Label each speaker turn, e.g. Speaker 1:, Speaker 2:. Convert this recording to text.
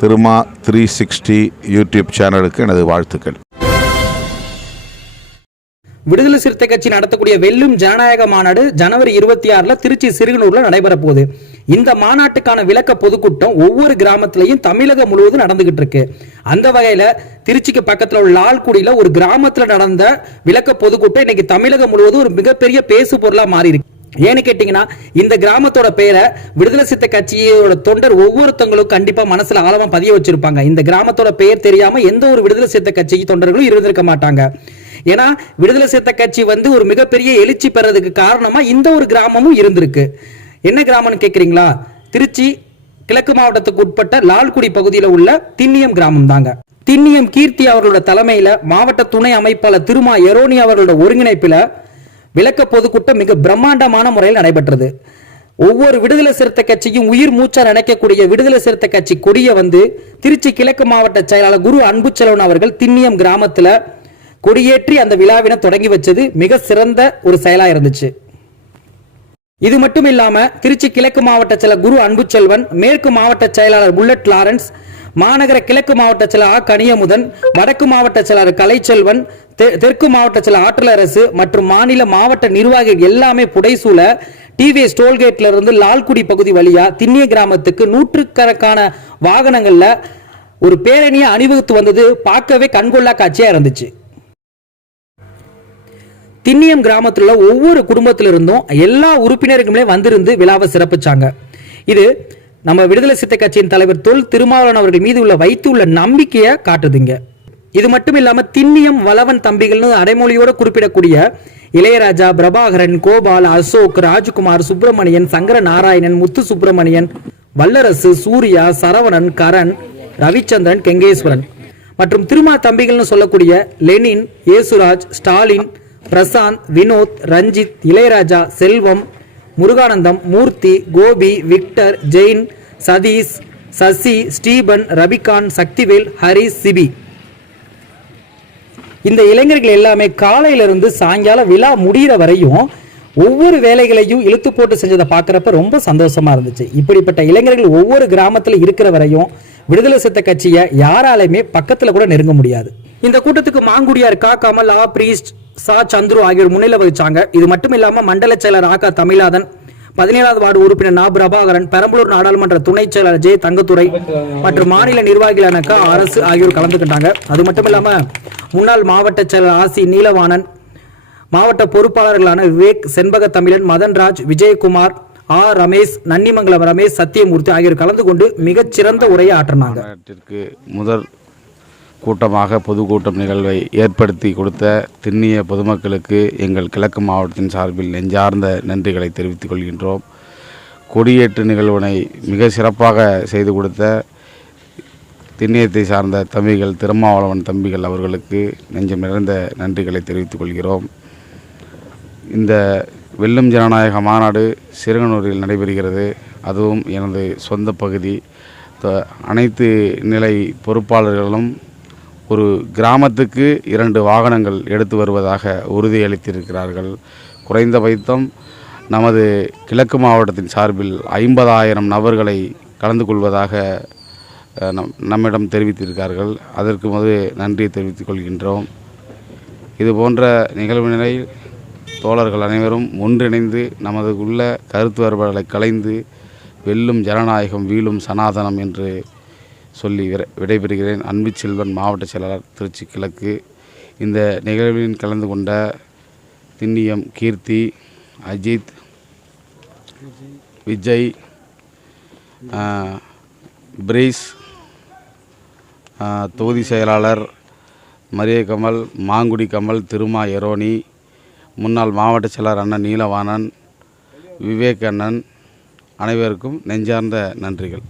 Speaker 1: Thiruma three sixty YouTube சேனலுக்கு எனது வாழ்த்துக்கள்.
Speaker 2: விடுதலை சிறுத்தை கட்சி நடத்தக்கூடிய வெல்லும் ஜனநாயக மாநாடு ஜனவரி இருபத்தி ஆறுல திருச்சி சிறுகனூர்ல நடைபெற போகுது இந்த மாநாட்டுக்கான விளக்க பொதுக்கூட்டம் ஒவ்வொரு கிராமத்திலையும் தமிழகம் முழுவதும் நடந்துகிட்டு இருக்கு. அந்த வகையில திருச்சிக்கு பக்கத்துல உள்ள லால்குடியில ஒரு கிராமத்துல நடந்த விளக்க பொதுக்கூட்டம் இன்னைக்கு தமிழகம் முழுவதும் ஒரு மிகப்பெரிய பேசு பொருளா மாறி இருக்கு ஏன்னு கேட்டீங்கன்னா இந்த கிராமத்தோட பெயரை விடுதலை சித்த கட்சியோட தொண்டர் ஒவ்வொருத்தவங்களும் கண்டிப்பா மனசுல ஆழமா பதிய வச்சிருப்பாங்க. இந்த கிராமத்தோட பெயர் தெரியாம எந்த ஒரு விடுதலை சித்த கட்சி தொண்டர்களும் இருந்திருக்க மாட்டாங்க. ஏன்னா விடுதலை சித்த கட்சி வந்து ஒரு மிகப்பெரிய எழுச்சி பெறதுக்கு காரணமா இந்த ஒரு கிராமமும் இருந்திருக்கு. என்ன கிராமம்னு கேக்குறீங்களா? திருச்சி கிழக்கு மாவட்டத்துக்கு உட்பட்ட லால்குடி பகுதியில் உள்ள திண்ணியம் கிராமம் தாங்க திண்ணியம் கீர்த்தி அவர்களோட தலைமையில மாவட்ட துணை அமைப்பாளர் திருமா எரோனி அவர்களோட ஒருங்கிணைப்பில் விளக்க பொதுக்கூட்டம் மிக பிரம்மாண்டமான முறையில் நடைபெற்றது. ஒவ்வொரு விடுதலை சிறுத்தை கட்சியும் உயிர் மூச்சா நினைக்கக்கூடிய விடுதலை சிறுத்தை கட்சி கொடியை வந்து திருச்சி கிழக்கு மாவட்ட செயலாளர் குரு அன்பு செலவன் அவர்கள் திண்ணியம் கிராமத்துல கொடியேற்றி அந்த விழாவினை தொடங்கி வச்சது மிக சிறந்த ஒரு செயலா இருந்துச்சு. இது மட்டும் இல்லாம திருச்சி கிழக்கு மாவட்ட செயலர் குரு அன்புச்செல்வன் மேற்கு மாவட்ட செயலாளர் புல்லட் லாரன்ஸ் மாநகர கிழக்கு மாவட்ட செயலர் ஆ கனியமுதன் வடக்கு மாவட்ட செயலர் கலைச்செல்வன் தெ- தெற்கு மாவட்ட செயலர் ஆற்றலரசு மற்றும் மாநில மாவட்ட நிர்வாகிகள் எல்லாமே புடைசூழ டிவிஎஸ் டோல்கேட்ல இருந்து லால்குடி பகுதி வழியா திண்ணிய கிராமத்துக்கு நூற்றுக்கணக்கான வாகனங்கள்ல ஒரு பேரணியை அணிவகுத்து வந்தது பார்க்கவே கண்கொள்ளா காட்சியா இருந்துச்சு. திண்ணியம் கிராமத்தில் உள்ள ஒவ்வொரு குடும்பத்திலிருந்தும் எல்லா உறுப்பினர்களுமே வந்திருந்து விழாவை சிறப்பிச்சாங்க. இது நம்ம விடுதலை சித்த கட்சியின் தலைவர் தொல் திருமாவளவன் அவர்கள் மீது உள்ள வைத்துள்ள நம்பிக்கையை காட்டுதுங்க. இது மட்டும் இல்லாம திண்ணியம் வளவன் தம்பிகள்னு அடைமொழியோட குறிப்பிடக்கூடிய இளையராஜா பிரபாகரன் கோபால் அசோக் ராஜ்குமார் சுப்பிரமணியன் சங்கர நாராயணன் முத்து சுப்பிரமணியன் வல்லரசு சூர்யா சரவணன் கரண் ரவிச்சந்திரன் கெங்கேஸ்வரன். மற்றும் திருமா தம்பிகள்னு சொல்லக்கூடிய Lenin Esuraj Stalin Prasanth Vinoth Ranjith Ilaiyaraja Selvam Muruganandam Murthy Gopi Victor Jain Sathish Sasi Stephen Rabikan Sakthivel Harish Sibi. இந்த இளைஞர்கள் எல்லாமே காலையில இருந்து சாயங்காலம் விழா முடியிற வரையும் ஒவ்வொரு வேலைகளையும் இழுத்து போட்டு செஞ்சதை பார்க்குறப்ப ரொம்ப சந்தோஷமா இருந்துச்சு. இப்படிப்பட்ட இளைஞர்கள் ஒவ்வொரு கிராமத்தில் இருக்கிற வரையும் விடுதலை சித்த கட்சியை யாராலையுமே பக்கத்தில் கூட நெருங்க முடியாது. இந்த கூட்டத்துக்கு மாங்குடியார் கா கமல் ஆ பிரீஸ்ட் சா சந்துரு ஆகியோர் முன்னிலை வகிச்சாங்க. இது மட்டும் இல்லாமல் மண்டல செயலர் ஆகா தமிழாதன் பதினேழாவது வார்டு உறுப்பினர் நா. பிரபாகரன் பெரம்பலூர் நாடாளுமன்ற துணை செயலாளர் ஜே. தங்கத்துறை மற்றும் மாநில நிர்வாகிகளான க. அரசு ஆகியோர் கலந்துக்கிட்டாங்க அது மட்டும் இல்லாம முன்னாள் மாவட்ட செயலர் ஆசி நீலவாணன் மாவட்ட பொறுப்பாளர்களான விவேக் செண்பக தமிழன் மதன்ராஜ் விஜயகுமார் ஆ. ரமேஷ் நன்னிமங்கலம் ரமேஷ் சத்தியமூர்த்தி ஆகியோர் கலந்து கொண்டு மிகச்சிறந்த உரையை ஆற்றினாங்க
Speaker 3: முதல் கூட்டமாக பொதுக்கூட்டம் நிகழ்வை ஏற்படுத்தி கொடுத்த திண்ணிய பொதுமக்களுக்கு எங்கள் கிழக்கு மாவட்டத்தின் சார்பில் நெஞ்சார்ந்த நன்றிகளை தெரிவித்துக் கொள்கின்றோம். கொடியேற்று நிகழ்வினை மிக சிறப்பாக செய்து கொடுத்த திண்ணியத்தை சார்ந்த தம்பிகள் திருமாவளவன் தம்பிகள் அவர்களுக்கு நெஞ்சம் நிறைந்த நன்றிகளை தெரிவித்துக் கொள்கிறோம். இந்த வெல்லும் ஜனநாயக மாநாடு சிறுகனூரில் நடைபெறுகிறது. அதுவும் எனது சொந்த பகுதி. அனைத்து நிலை பொறுப்பாளர்களும் ஒரு கிராமத்துக்கு இரண்டு வாகனங்கள் எடுத்து வருவதாக உறுதியளித்திருக்கிறார்கள். குறைந்தபட்சம் நமது கிழக்கு மாவட்டத்தின் சார்பில் ஐம்பதாயிரம் நபர்களை கலந்து கொள்வதாக நம் நம்மிடம் தெரிவித்திருக்கார்கள் அதற்கு முதல் நன்றியை தெரிவித்துக் கொள்கின்றோம். இது போன்ற நிகழ்வினை தோழர்கள் அனைவரும் ஒன்றிணைந்து நமது உள்ள கருத்து வேறுபாடுகளை கலைந்து வெல்லும் ஜனநாயகம் வீழும் சனாதனம் என்று சொல்லி விடைபெறுகிறேன். அன்பு செல்வன் மாவட்ட செயலாளர் திருச்சி கிழக்கு. இந்த நிகழ்வில் கலந்து கொண்ட திண்ணியம் கீர்த்தி அஜித் விஜய் ஆஹ், பிரீஸ் ஆஹ், தொகுதி செயலாளர் மரிய கமல் மாங்குடி கமல் திருமா எரோனி முன்னாள் மாவட்ட செயலர் அண்ணன் நீலவாணன் விவேக் அண்ணன் அனைவருக்கும் நெஞ்சார்ந்த நன்றிகள்.